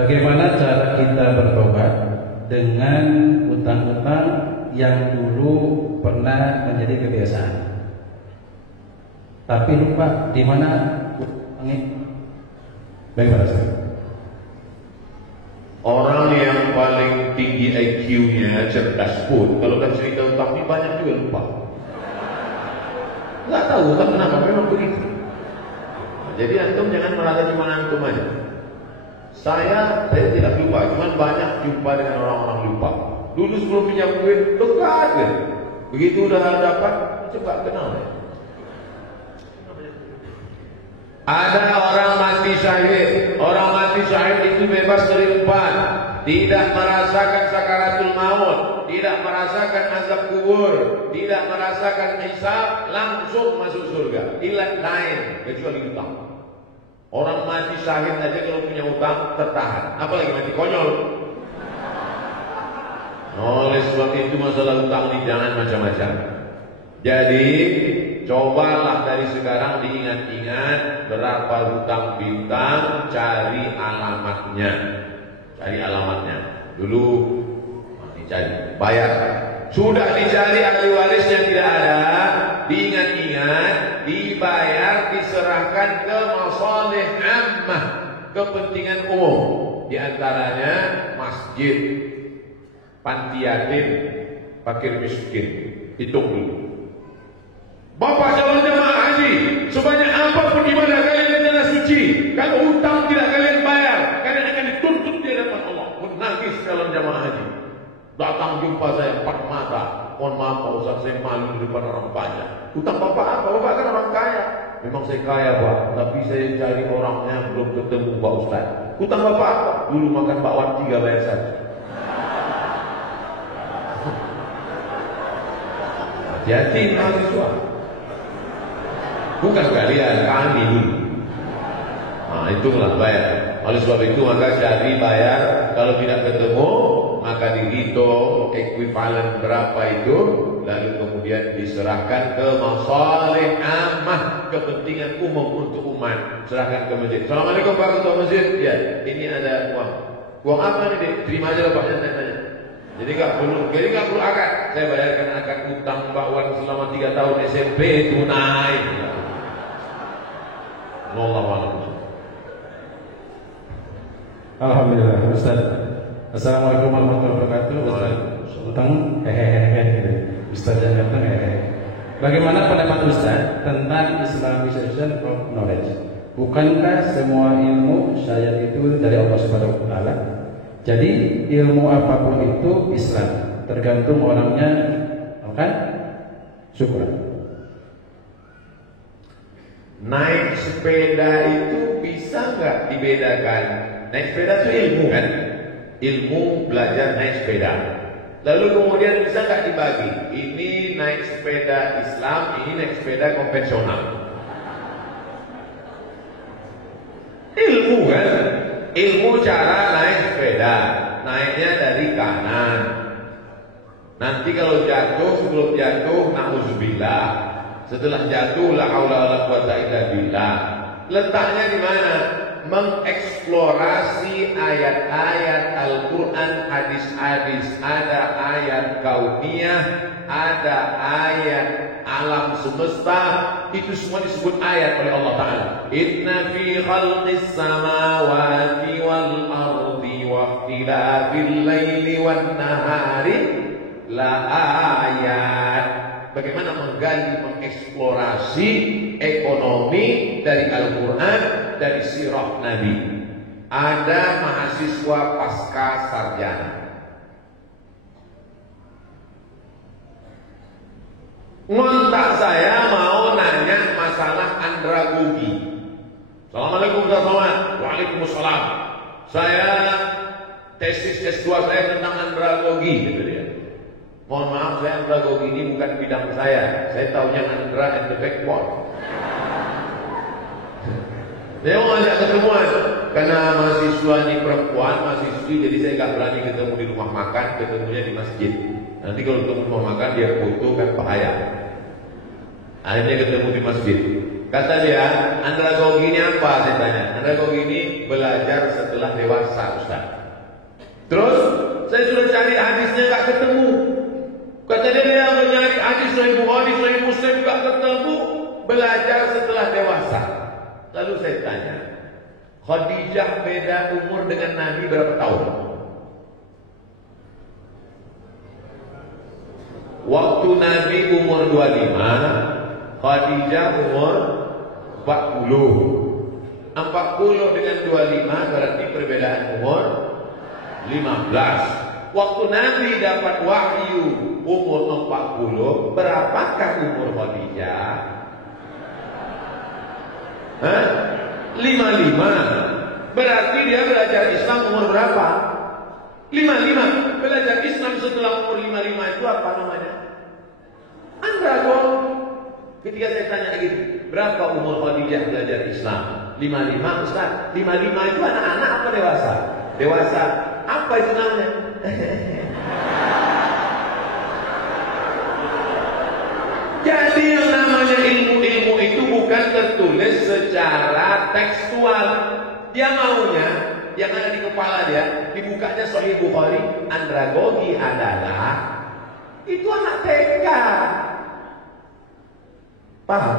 Bagaimana cara kita bertobat dengan utang-utang yang dulu pernah menjadi kebiasaan, tapi lupa di mana utangnya? Bagaimana Ustaz? Orang yang paling tinggi IQ-nya, cerdas pun, kalau kan cerita utang ini banyak juga lupa. Nggak tahu utang kenapa, memang begitu. Jadi antum jangan merasa cuma antum aja. Saya tidak lupa, cuma banyak jumpa dengan orang-orang lupa. Dulu sebelum pinjam duit, dekat ya. Begitu udah dapat, coba kenal ya. Ada orang mati syahid. Orang mati syahid itu bebas dari umpan, tidak merasakan sakaratul maut, tidak merasakan azab kubur, tidak merasakan hisab, langsung masuk surga. Ilat lain kecuali utang. Orang mati syahid aja kalau punya utang tertahan, apalagi mati konyol. Oleh sebab itu masalah utang ini jangan macam-macam. Jadi cobalah dari sekarang diingat-ingat berapa hutang piutang, cari alamatnya. Cari alamatnya. Dulu dicari, bayar. Sudah dicari ahli warisnya tidak ada, diingat-ingat, dibayar, diserahkan ke masalih ammah, kepentingan umum. Di antaranya masjid, panti yatim, fakir miskin. Hitung dulu. Bapak calon jemaah haji, sebanyak apapun ibadah kalian di tanah suci, kalau hutang tidak kalian bayar, kalian akan dituntut di hadapan Allah. Menangis calon jemaah haji. Datang jumpa saya empat mata. Mohon maaf Pak Ustaz, saya malu di depan orang banyak. Hutang bapak apa? Bapak kan orang kaya. Memang saya kaya Pak, tapi saya cari orangnya belum ketemu Pak Ustaz. Hutang bapak apa? Dulu makan bakwan 3 bayar saja. Jadi mahasiswa. Bukan kalian, kami dulu. Nah, itulah bayar. Oleh sebab itu maka cari bayar. Kalau tidak ketemu, maka dihitung ekuivalen berapa itu, lalu kemudian diserahkan ke masalih ammah, kepentingan umum untuk umat. Serahkan ke masjid. Assalamualaikum Pak Ketua Masjid. Ya, ini ada uang. Uang apa nih? Terima aja lah Pak, tanya. Jadi nggak perlu akad. Saya bayarkan akad utang Pak Wan selama 3 tahun SMP tunai. Alhamdulillah Ustaz. Assalamualaikum warahmatullahi wabarakatuh. Ustaz utang Ustaz yang datang Bagaimana pendapat Ustaz tentang Islamization of knowledge? Bukankah semua ilmu syariat itu dari Allah Subhanahu wa taala? Jadi ilmu apapun itu Islam, tergantung orangnya, kan? Syukur. Naik sepeda itu bisa nggak dibedakan? Naik sepeda itu ilmu kan? Ilmu belajar naik sepeda. Lalu kemudian bisa nggak dibagi? Ini naik sepeda Islam, ini naik sepeda konvensional. Ilmu kan? Ilmu cara naik sepeda. Naiknya dari kanan. Nanti kalau jatuh, sebelum jatuh, na'udzubillah. Setelah jatuh, la haula wala quwata illa billah. Letaknya di mana? Mengeksplorasi ayat-ayat Al-Quran, hadis-hadis. Ada ayat kauniyah, ada ayat alam semesta. Itu semua disebut ayat oleh Allah Ta'ala. Inna fi khalqis samawati wal ardi wa ikhtilafil laili wan nahari la ayat. Bagaimana menggali, mengeksplorasi ekonomi dari Al-Quran, dari sirah Nabi. Ada mahasiswa pasca sarjana. Ngontak saya mau nanya masalah andragogi. Assalamualaikum warahmatullahi wabarakatuh. Waalaikumsalam. Saya tesis S2 saya tentang andragogi, gitu dia. Mohon maaf, saya andragogi ini bukan bidang saya. Saya tahunya andra and the backbone. Saya mau ajak ketemuan karena mahasiswa ini perempuan, mahasiswi, jadi saya nggak berani ketemu di rumah makan, ketemunya di masjid. Nanti kalau ketemu di rumah makan dia foto kan bahaya. Akhirnya ketemu di masjid. Kata dia, andragogi ini apa? Saya tanya. Andragogi ini belajar setelah dewasa, Ustaz. Terus saya sudah cari hadisnya gak ketemu. Kata dia mencari hadis Sahih Bukhari, Sahih Muslim gak ketemu. Belajar setelah dewasa. Lalu saya tanya, Khadijah beda umur dengan Nabi berapa tahun? Waktu Nabi umur 25, Khadijah umur 40. 40 dengan 25 berarti perbedaan umur 15. Waktu Nabi dapat wahyu umur 40, berapakah umur Khadijah? 55. Berarti dia belajar Islam umur berapa? 55. Belajar Islam setelah umur 55 itu apa namanya? Andragogi. Ketika saya tanya gitu, berapa umur Khadijah belajar Islam? 55, Ustaz. 55 itu anak-anak apa dewasa? Dewasa. Apa itu namanya? Jadi yang namanya ilmu-ilmu itu bukan tertulis secara tekstual. Dia maunya yang ada di kepala dia, dibukanya Sahih Bukhari, andragogi adalah itu anak TK. Paham?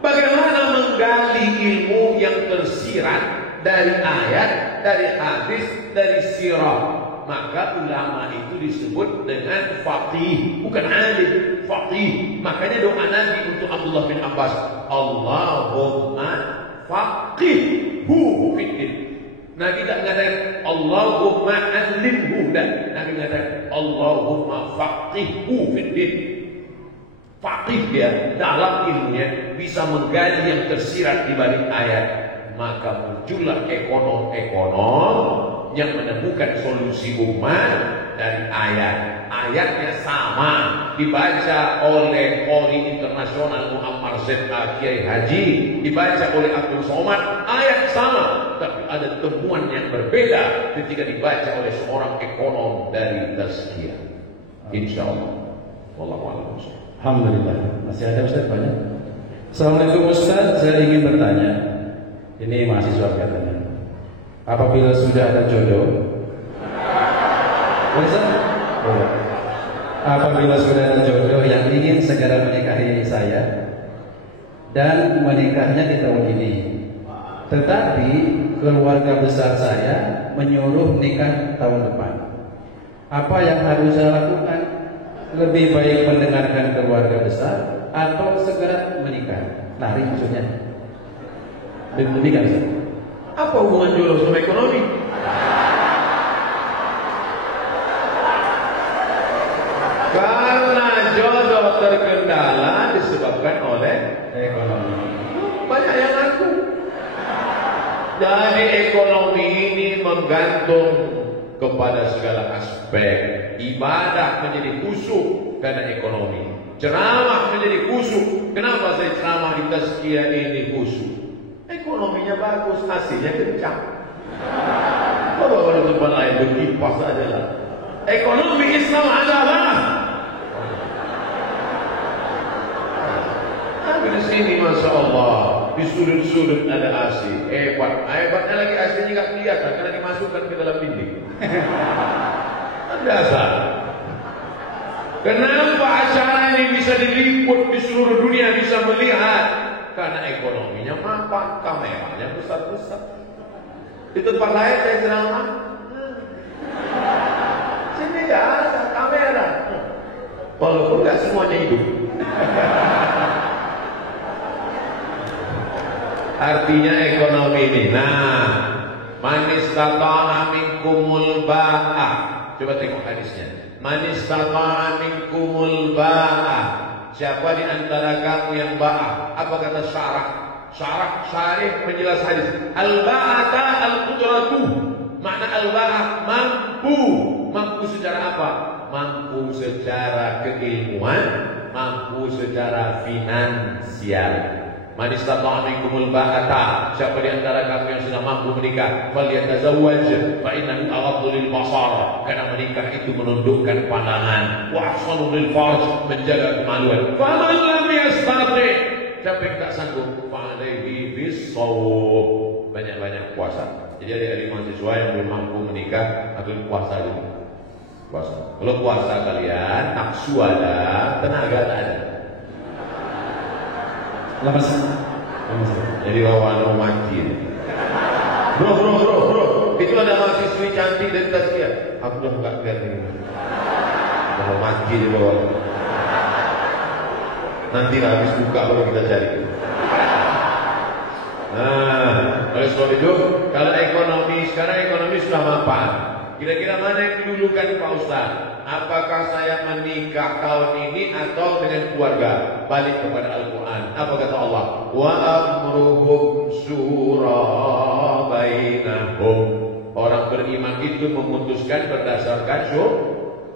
Bagaimana menggali ilmu yang tersirat dari ayat, dari hadis, dari sirah. Maka ulama itu disebut dengan faqih, bukan alim, faqih. Makanya doa Nabi untuk Abdullah bin Abbas, Allahumma faqihhu fiddin. Nabi tak mengatakan Allahumma alimhu, dan Nabi mengatakan Allahumma faqihhu fiddin. Faqih dia dalam ilmunya bisa menggali yang tersirat di balik ayat. Maka muncullah ekonom-ekonom yang menemukan solusi umat dari ayat. Ayatnya sama dibaca oleh Qori Internasional Muammar Z Kiai Haji, dibaca oleh Abdul Somad, ayat sama, tapi ada temuan yang berbeda ketika dibaca oleh seorang ekonom dari Tazkiyah. Insyaallah. Wallahu a'lam. Alhamdulillah. Masih ada Ustaz banyak. Assalamualaikum Ustaz, saya ingin bertanya. Ini mahasiswa katanya. Apabila sudah ada jodoh, apabila sudah ada jodoh yang ingin segera menikahi saya dan menikahnya di tahun ini, tetapi keluarga besar saya menyuruh nikah tahun depan, apa yang harus saya lakukan? Lebih baik mendengarkan keluarga besar atau segera menikah? Lari maksudnya. Demikian. Apa hubungan jodoh sama ekonomi? Karena jodoh terkendala disebabkan oleh ekonomi. Banyak yang ngaku. Jadi ekonomi ini menggantung kepada segala aspek. Ibadah menjadi khusyuk karena ekonomi. Ceramah menjadi khusyuk. Kenapa saya ceramah di Tazkiyah ini khusyuk? Ekonominya bagus, hasilnya kencang. Kalau ada tempat lain berkipas saja lah. Ekonomi Islam adalah. Tapi di sini Masya Allah, di sudut-sudut ada AC. Hebat. Hebatnya lagi AC-nya nggak kelihatan karena dimasukkan ke dalam dinding. Dasar. Kenapa acara ini bisa diliput di seluruh dunia, bisa melihat? Karena ekonominya mapan, kameranya besar-besar. Di tempat lain saya ceramah, sini ya ada kamera. Walaupun nggak semuanya hidup. Artinya ekonomi ini. Nah, man istata'a minkumul ba'ah. Coba tengok hadisnya. Man istata'a minkumul ba'ah. Siapa di antara kamu yang ba'ah? Apa kata syarah? Syarih menjelas hadis. Al-ba'ata al-qudratu. Makna al-ba'ah mampu. Mampu secara apa? Mampu secara keilmuan, mampu secara finansial. Man istata'a minkumul ba'ata. Siapa di antara kamu yang sudah mampu menikah, falyatazawwaj fa innahu aghaddu lil basar. Karena menikah itu menundukkan pandangan, wa ahsanu lil farj, menjaga kemaluan. Faman lam yastati', siapa yang tak sanggup, fa'alaihi bis-shaum, banyak-banyak puasa. Jadi adik-adik mahasiswa yang belum mampu menikah, ambil puasa dulu. Puasa. Kalau puasa kalian nafsu ada, tenaga tak ada. Lemas. Jadi lawan mati. Bro, itu ada mahasiswi cantik dari Taskia. Aku udah nggak lihat ini. Mau mati di bawah. Nanti habis buka baru kita cari. Nah, oleh sebab itu, kalau ekonomi sekarang ekonomi sudah mapan. Kira-kira mana yang didulukan Pak Ustaz? Apakah saya menikah tahun ini atau dengan keluarga? Balik kepada Al-Quran. Apa kata Allah? Wa amruhum syura bainahum. Orang beriman itu memutuskan berdasarkan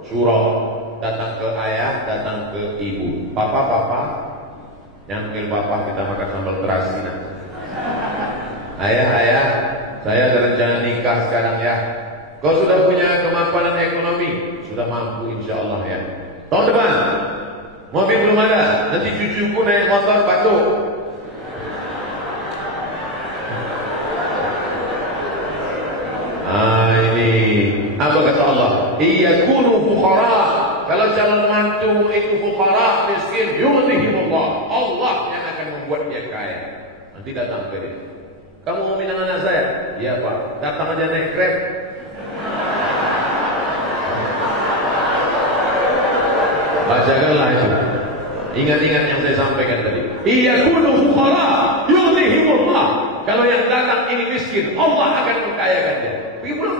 syura. Datang ke ayah, datang ke ibu. Papa, nyambil papa kita makan sambal terasi. Ayah, saya ada rencana nikah sekarang ya. Kau sudah punya kemapanan ekonomi? Sudah mampu insya Allah ya. Tahun depan mobil belum ada, nanti cucuku naik motor batuk. Ini apa kata Allah? Iyakunu fuqara. Kalau calon mantu itu fuqara, miskin, yughnihimullah. Allah yang akan membuat dia kaya. Nanti datang ke dia. Kamu mau minang anak saya? Iya Pak. Datang aja naik Grab. Bacakanlah itu. Ingat-ingat yang saya sampaikan tadi. Iyakunu fuqara, yughnihimullah. Kalau yang datang ini miskin, Allah akan memkayakan dia. Pergi pulang.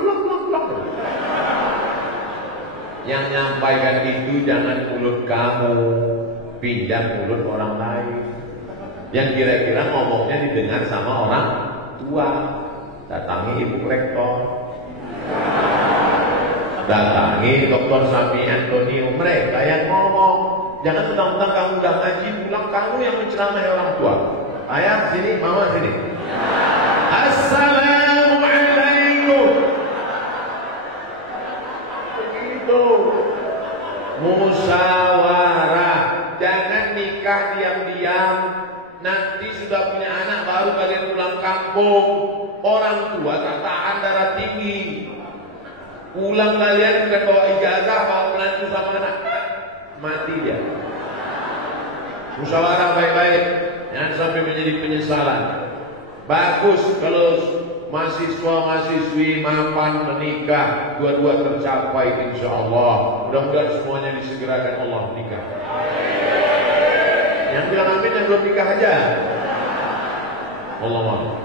Yang nyampaikan itu jangan mulut kamu, pinjam mulut orang lain. Yang kira-kira ngomongnya didengar sama orang tua. Datangi ibu rektor, datangi Dr. Sami Antonio, mereka yang ngomong. Jangan mentang-mentang kamu udah ngaji pulang, kamu yang menceramahi orang tua. Ayah sini, mama sini. Assalamualaikum. Begitu. Musyawarah. Jangan nikah diam-diam. Nanti sudah punya anak baru kalian pulang kampung. Orang tua tak tahan darah tinggi. Pulang kalian bukan bawa ijazah, bawa menantu sama anak. Mati dia. Musyawarah baik-baik. Jangan sampai menjadi penyesalan. Bagus kalau mahasiswa-mahasiswi mapan menikah, dua-dua tercapai insya Allah. Mudah-mudahan semuanya disegerakan Allah menikah. Yang bilang amin yang belum nikah aja. Allah maaf.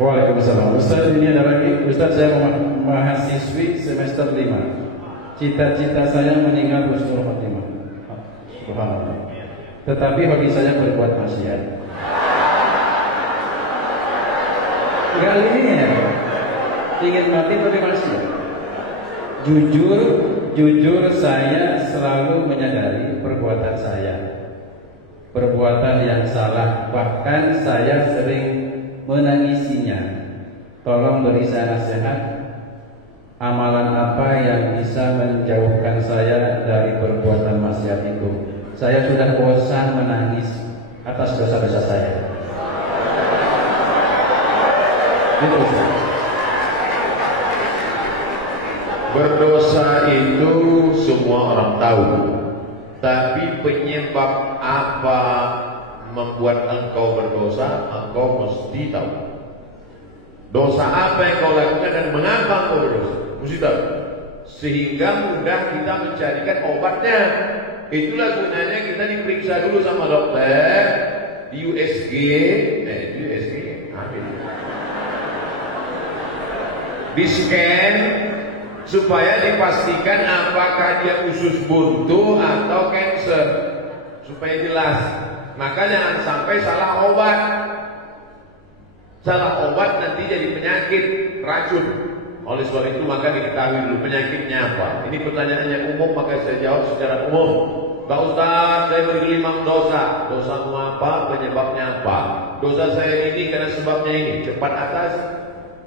Waalaikumsalam. Ustaz, ini ada lagi. Ustaz, saya mahasiswi semester 5. Cita-cita saya meninggal husnul khotimah. Subhanallah. Tetapi bagi saya berbuat maksiat. Enggak linear. Ingin mati tapi maksiat. Jujur saya selalu menyadari perbuatan saya. Perbuatan yang salah, bahkan saya sering menangisinya. Tolong beri saya nasihat. Amalan apa yang bisa menjauhkan saya dari perbuatan maksiat itu? Saya sudah bosan menangis atas dosa-dosa saya. Itu Ustaz. Berdosa itu semua orang tahu. Tapi penyebab apa membuat engkau berdosa, engkau mesti tahu. Dosa apa yang kau lakukan dan mengapa engkau berdosa, mesti tahu. Sehingga mudah kita mencarikan obatnya. Itulah gunanya kita diperiksa dulu sama dokter di USG, di scan supaya dipastikan apakah dia usus buntu atau kanker, supaya jelas. Maka jangan sampai salah obat. Salah obat nanti jadi penyakit, racun. Oleh sebab itu maka diketahui dulu penyakitnya apa. Ini pertanyaannya umum, maka saya jawab secara umum. Pak Ustaz, saya bergelimang dosa. Dosamu apa? Penyebabnya apa? Dosa saya ini karena sebabnya ini. Cepat atasi.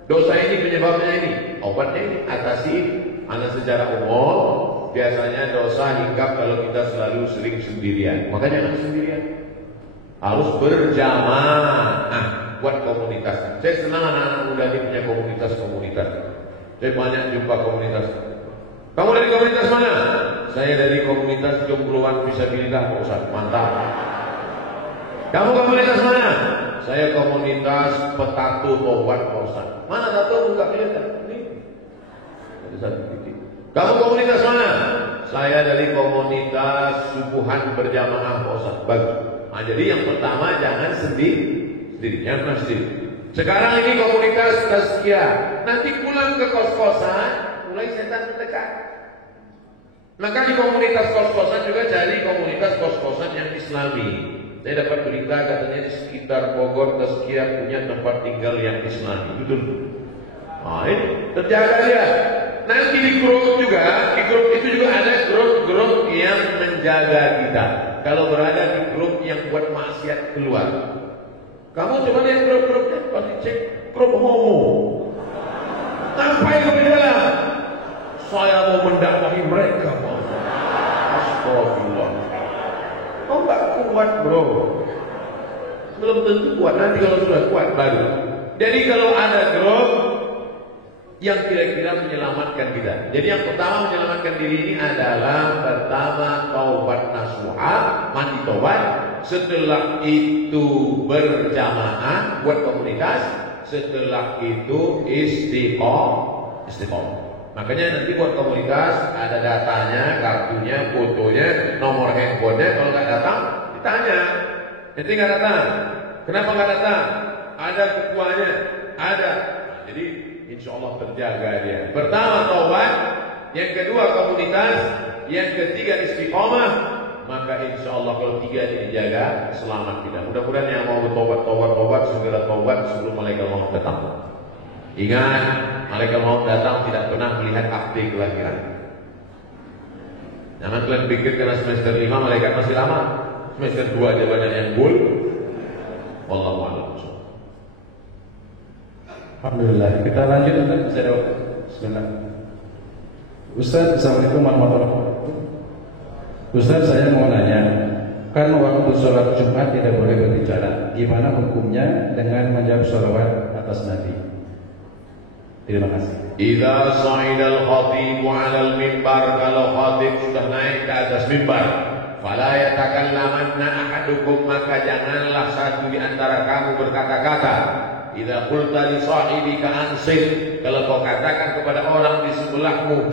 Dosa ini penyebabnya ini. Obatnya ini, atasi ini. Anak secara umum biasanya dosa hinggap kalau kita selalu sering sendirian. Makanya jangan sendirian, harus berjamaah. Buat komunitas. Saya senang anak-anak muda ini punya komunitas-komunitas. Saya banyak jumpa komunitas. Kamu dari komunitas mana? Saya dari komunitas jombloan fisabilillah Pak Ustaz. Mantap. Kamu komunitas mana? Saya komunitas petatu tobat Pak Ustaz. Mana tato enggak kelihatan? Ini. Ada satu titik. Kamu komunitas mana? Saya dari komunitas subuhan berjamaah Pak Ustaz. Bagus. Nah, jadi yang pertama jangan sendiri. Jangan sendiri. Sekarang ini komunitas tazkiyah. Nanti pulang ke kos-kosan, mulai setan mendekat. Maka di komunitas kos-kosan juga cari komunitas kos-kosan yang Islami. Saya dapat berita katanya di sekitar Bogor tazkiyah punya tempat tinggal yang Islami. Betul. Nah, ini terjaga dia. Nanti di grup itu juga ada grup-grup yang menjaga kita. Kalau berada di grup yang buat maksiat keluar. Kamu coba lihat grup-grupnya, pasti cek grup homo. Ngapain kamu di dalam? Saya mau mendakwahi mereka, Pak. Astagfirullah. Oh, nggak kuat, bro. Belum tentu kuat. Nanti kalau sudah kuat baru. Jadi kalau ada grup yang kira-kira menyelamatkan kita. Jadi yang pertama menyelamatkan diri ini adalah pertama taubat nasuha, mandi taubat. Setelah itu berjamaah buat komunitas. Setelah itu istiqomah. Makanya nanti buat komunitas ada datanya, kartunya, fotonya, nomor handphonenya. Kalau nggak datang, ditanya. Nanti nggak datang. Kenapa nggak datang? Ada ketuanya, ada. Jadi insya Allah terjaga dia. Pertama taubat, yang kedua komunitas, yang ketiga istiqomah. Maka insya Allah kalau tiga ini dijaga, selamat kita. Mudah-mudahan yang mau bertobat, segera tobat sebelum malaikat maut datang. Ingat, malaikat maut datang tidak pernah melihat akte kelahiran. Jangan kalian pikir karena semester 5 malaikat masih lama. Semester 2 aja banyak yang bul. Wallahu a'lam. Alhamdulillah. Kita lanjut Ustaz. Bismillah. Ustaz, Assalamualaikum warahmatullahi wabarakatuh. Ustaz, saya mau nanya, kan waktu sholat Jumat tidak boleh berbicara. Gimana hukumnya dengan menjawab sholawat atas Nabi? Terima kasih. Idza sa'idal khatibu 'alal mimbar, kalau khatib sudah naik ke atas mimbar, fala yatakallamanna ahadukum, maka janganlah satu di antara kamu berkata-kata. Idza qulta li sahibika ansit, kalau kau katakan kepada orang di sebelahmu,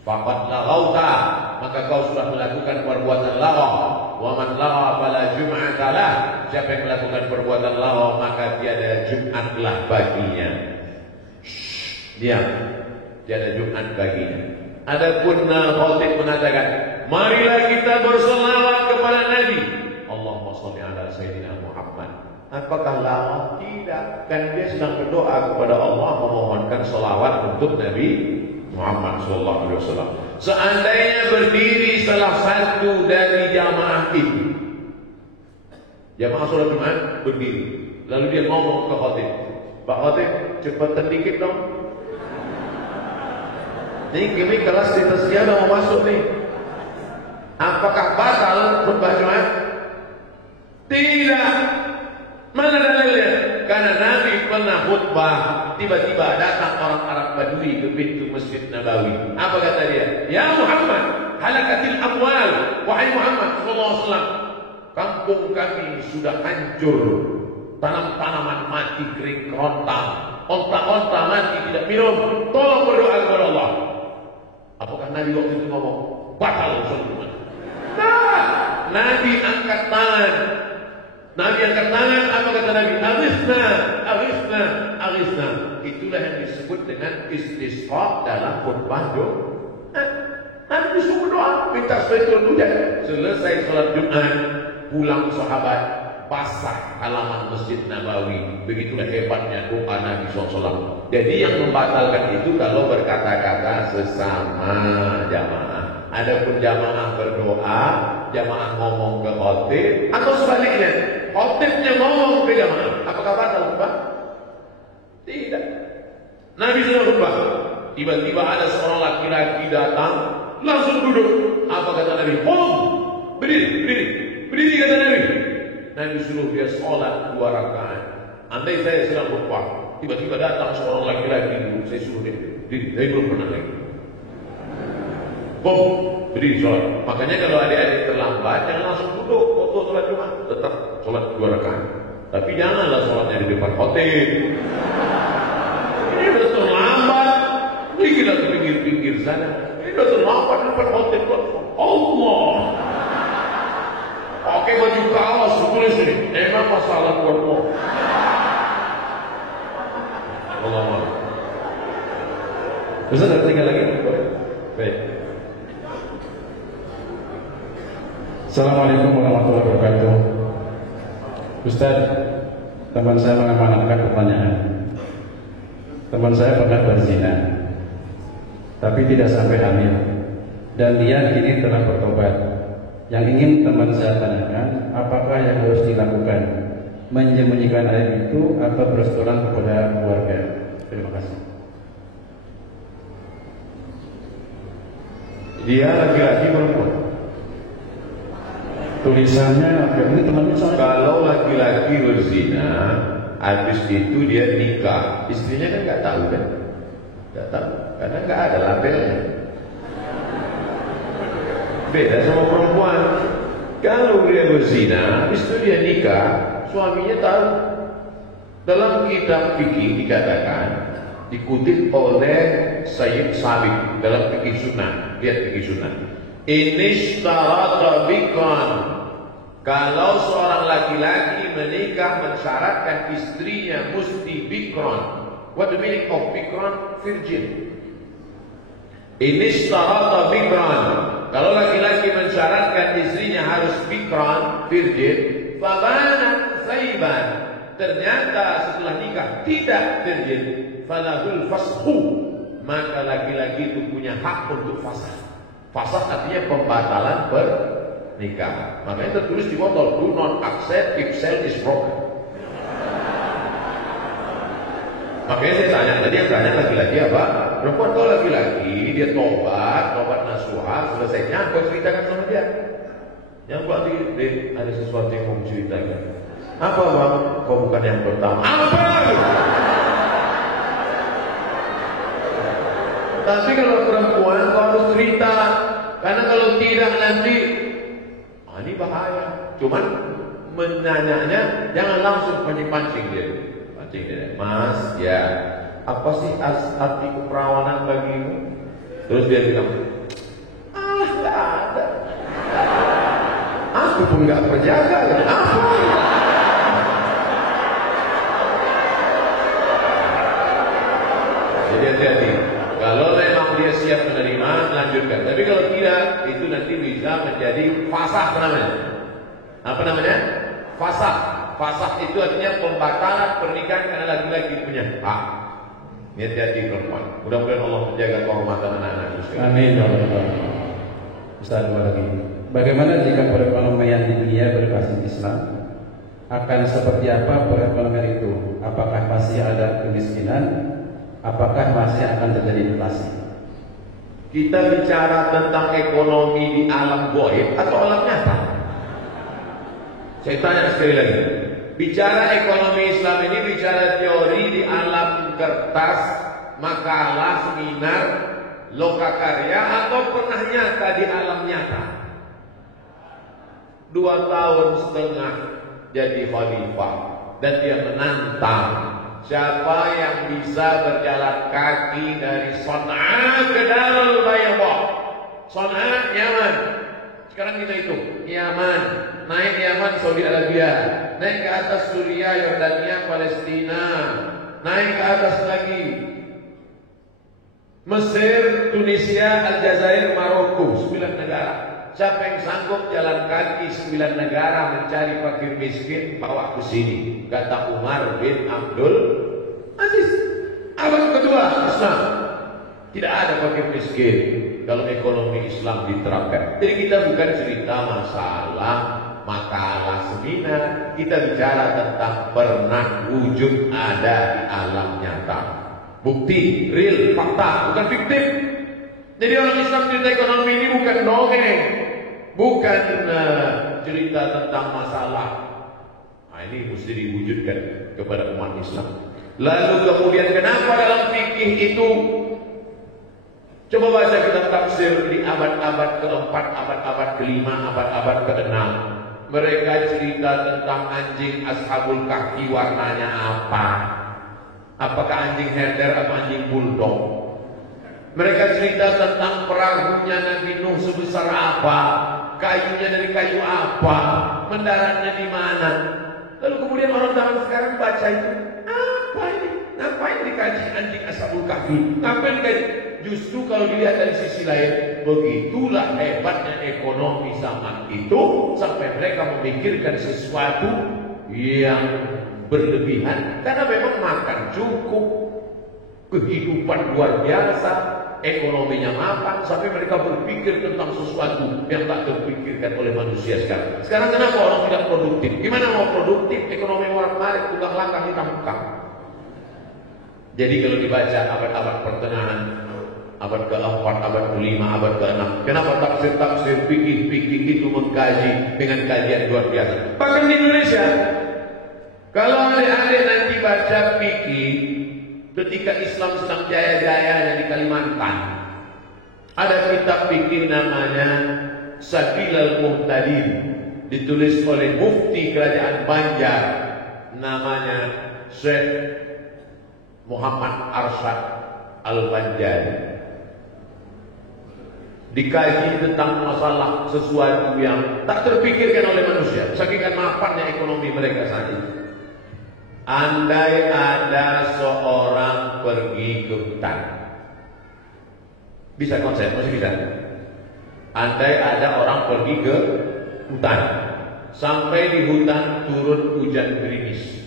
faqad laghauta, maka kau sudah melakukan perbuatan laghaw. Wa man lagha fala jum'ata lah, siapa yang melakukan perbuatan laghaw maka tiada Jumatlah baginya. Diam, tiada Jumat baginya. Adapun khatib mengatakan, marilah kita berselawat kepada Nabi. Allahumma shalli ala sayyidina Muhammad. Apakah lama? Tidak. Kan dia sedang berdoa kepada Allah, memohonkan selawat untuk Nabi Muhammad SAW. Seandainya berdiri salah satu dari jamaah itu, jamaah sholat Jumat berdiri, lalu dia ngomong ke khatib, Pak Khatib, cepetan dikit dong. Ini kelas di tazkiyah udah mau masuk nih. Apakah batal khutbah Jumat? Tidak. Mana dalilnya? Karena Nabi pernah khutbah, tiba-tiba datang orang Arab Badui ke pintu Masjid Nabawi. Apa kata dia? Ya Muhammad, halakatil amwal. Wahai Muhammad SAW, kampung kami sudah hancur. Tanam-tanaman mati kering kerontang. Onta-onta mati tidak minum. Tolong berdoa kepada Allah. Apakah Nabi waktu itu ngomong batal sholat Jumat? Nah, Nabi angkat tangan. Apa kata Nabi? Aghithna, aghithna, aghithna. Itulah yang disebut dengan istisqa dalam khutbah Jumat. Nabi disuruh doa, minta turun hujan. Selesai sholat Jumat, pulang sahabat, basah halaman Masjid Nabawi. Begitulah hebatnya doa Nabi SAW. Jadi yang membatalkan itu kalau berkata-kata sesama jamaah. Adapun jamaah berdoa, jamaah ngomong ke khatib, atau sebaliknya, khatibnya ngomong ke jamaah, apakah batal khutbah? Tidak. Nabi sudah khutbah. Tiba-tiba ada seorang laki-laki datang langsung duduk. Apa kata Nabi? Berdiri kata Nabi. Nabi suruh dia sholat 2 rakaat. Andai saya sedang khutbah, tiba-tiba datang seorang laki-laki, saya suruh dia berdiri. Saya belum pernah lagi. Berdiri sholat. Makanya kalau adik-adik terlambat, jangan langsung duduk waktu sholat Jumat. Tetap sholat 2 rakaat. Tapi janganlah sholatnya di depan hotel. Ini udah terlambat. Pergilah ke pinggir-pinggir sana. Ini udah terlambat di depan hotel. Allah. Pakai baju kaos, tulis ini. Emang masalah buatmu. Allah maaf. Ustaz, ada 3 lagi? Baik. Assalamualaikum warahmatullahi wabarakatuh. Ustaz, teman saya mengamanatkan pertanyaan. Teman saya pernah berzina, tapi tidak sampai hamil, dan dia kini telah bertobat. Yang ingin teman saya tanyakan, apakah yang harus dilakukan? Menyembunyikan aib itu atau berterus terang kepada keluarga? Terima kasih. Dia laki-laki perempuan. Tulisannya ini temannya soalnya. Kalau laki-laki berzina, habis itu dia nikah, istrinya kan nggak tahu kan? Nggak tahu, karena nggak ada labelnya. Beda sama perempuan. Kalau dia berzina, habis itu dia nikah, suaminya tahu. Dalam kitab fikih dikatakan, dikutip oleh Sayyid Sabiq dalam fikih sunnah. Lihat fikih sunnah. Inishtarata bikran. Kalau seorang laki-laki menikah mensyaratkan istrinya mesti bikran. What the meaning of bikran? Virgin. Inishtarata bikran. Kalau laki-laki mensyaratkan istrinya harus bikran, virgin, fabanat saiban. Ternyata setelah nikah tidak virgin, falahul fashu. Maka laki-laki itu punya hak untuk fasah. Fasah artinya pembatalan pernikahan. Makanya tertulis di botol, do not accept if cell is broken. Makanya saya tanya, tadi yang tanya laki-laki apa? Perempuan. Kalau laki-laki dia tobat nasuha, selesainya aku ceritakan sama dia. Yang berarti ada sesuatu yang mau menceritakan. Apa bang? Kau bukan yang pertama. Apa? Tapi kalau perempuan kau harus cerita, karena kalau tidak nanti ini bahaya. Cuman menanyanya jangan langsung pancing dia. Mas, ya, apa sih arti keperawanan bagimu? Terus dia bilang, nggak ada. Aku pun nggak berjaga. Jadi hati-hati. Kalau memang dia siap menerima, lanjutkan. Tapi kalau tidak, itu nanti bisa menjadi fasah namanya. Apa namanya? Fasah. Fasah itu artinya pembatalan pernikahan karena laki-laki punya hak. Ini hati-hati perempuan. Mudah-mudahan Allah menjaga kehormatan anak-anak itu. Amin. Ustaz, lagi. Bagaimana jika perekonomian di dunia berbasis Islam? Akan seperti apa perekonomian itu? Apakah masih ada kemiskinan? Apakah masih akan terjadi inflasi? Kita bicara tentang ekonomi di alam gaib atau alam nyata? Saya tanya sekali lagi. Bicara ekonomi Islam ini bicara teori di alam kertas, makalah, seminar, lokakarya, atau pernah nyata di alam nyata? 2 tahun setengah jadi khalifah dan dia menantang siapa yang bisa berjalan kaki dari Son'a ke Darul Baydah. Son'a, Yaman. Sekarang kita hitung, Yaman, naik Yaman, Saudi Arabia, naik ke atas Suriah, Yordania, Palestina, naik ke atas lagi Mesir, Tunisia, Aljazair, Maroko, 9 negara. Siapa yang sanggup jalan kaki 9 negara mencari fakir miskin, bawa ke sini? Kata Umar bin Abdul Aziz. Abad kedua Islam. Tidak ada fakir miskin kalau ekonomi Islam diterapkan. Jadi kita bukan cerita masalah makalah seminar, kita bicara tentang pernah wujud ada di alam nyata. Bukti, real, fakta, bukan fiktif. Jadi orang Islam cerita ekonomi ini bukan dongeng, bukan cerita tentang masalah. Nah, ini mesti diwujudkan kepada umat Islam. Lalu kemudian kenapa dalam fikih itu, coba baca kitab tafsir di abad-abad keempat, abad-abad kelima, abad-abad keenam. Mereka cerita tentang anjing Ashabul Kahfi warnanya apa? Apakah anjing herder atau anjing bulldog? Mereka cerita tentang perahunya Nabi Nuh sebesar apa, kayunya dari kayu apa, mendaratnya di mana. Lalu kemudian orang zaman sekarang baca itu, apa ini? Ngapain dikaji anjing Ashabul Kahfi? Ngapain dikaji? Justru kalau dilihat dari sisi lain, begitulah hebatnya ekonomi zaman itu sampai mereka memikirkan sesuatu yang berlebihan karena memang makan cukup, kehidupan luar biasa, ekonominya mapan sampai mereka berpikir tentang sesuatu yang tak terpikirkan oleh manusia sekarang. Sekarang kenapa orang tidak produktif? Gimana mau produktif? Ekonomi orang-marik, tukang langkah hitam-hitam. Jadi kalau dibaca abad-abad pertengahan, abad keempat, abad kelima, abad keenam, kenapa tafsir-tafsir, fikih-fikih itu mengkaji dengan kajian luar biasa? Bahkan di Indonesia, kalau adik-adik nanti baca fikih ketika Islam sedang jaya-jayanya di Kalimantan, ada kitab fikih namanya Sabilal Muhtadin, ditulis oleh Mufti Kerajaan Banjar, namanya Syekh Muhammad Arsyad Al-Banjari. Dikaji tentang masalah sesuatu yang tak terpikirkan oleh manusia, saking mapannya ekonomi mereka saat itu. Andai ada seorang pergi ke hutan, bisa konsep, masih bisa. Andai ada orang pergi ke hutan, sampai di hutan turun hujan gerimis,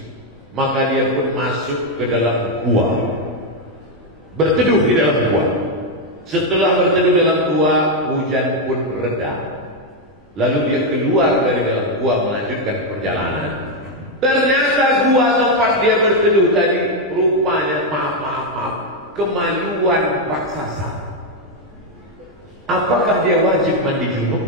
maka dia pun masuk ke dalam gua, berteduh di dalam gua. Setelah berteduh dalam gua, hujan pun reda. Lalu dia keluar dari dalam gua melanjutkan perjalanan. Ternyata gua tempat dia berteduh tadi rupanya maaf, kemaluan raksasa. Apakah dia wajib mandi junub?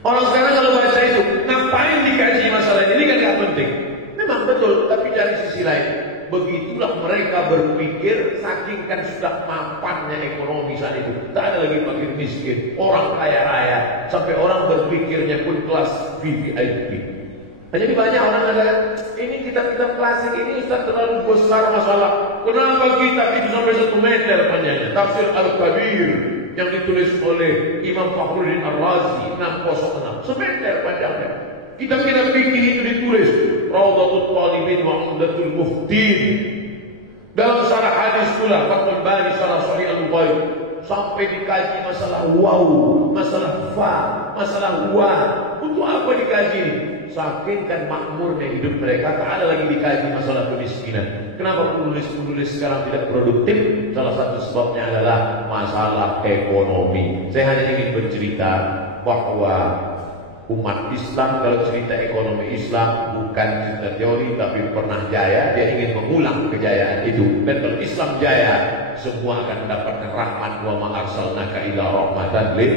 Orang sekarang kalau baca itu, ngapain dikaji masalah ini? Kan gak penting. Memang betul, tapi dari sisi lain, begitulah mereka berpikir, saking kan sudah mapannya ekonomi saat itu. Tak ada lagi fakir miskin, orang kaya raya, sampai orang berpikirnya pun kelas VIP. Nah, jadi banyak orang ada, ini kitab-kitab klasik ini Ustaz terlalu besar masalah. Kenapa kitab itu sampai 1 meter panjangnya? Tafsir Al-Kabir yang ditulis oleh Imam Fakhruddin Ar-Razi 606, 1 meter panjangnya. Kitab-kitab fikih itu ditulis Rawdatul Talibin wa Umdatul Muftin. Dalam syarah hadis pula Fathul Bari syarah Sahih Al-Bukhari sampai dikaji masalah waw, masalah fa, masalah wa. Untuk apa dikaji? Saking kan makmurnya hidup mereka, tak ada lagi dikaji masalah kemiskinan. Kenapa penulis-penulis sekarang tidak produktif? Salah satu sebabnya adalah masalah ekonomi. Saya hanya ingin bercerita bahwa umat Islam kalau cerita ekonomi Islam bukan cerita teori tapi pernah jaya. Dia ingin mengulang kejayaan itu. Dan kalau Islam jaya, semua akan mendapatkan rahmat. Wa ma arsalnaka illa rahmatan lil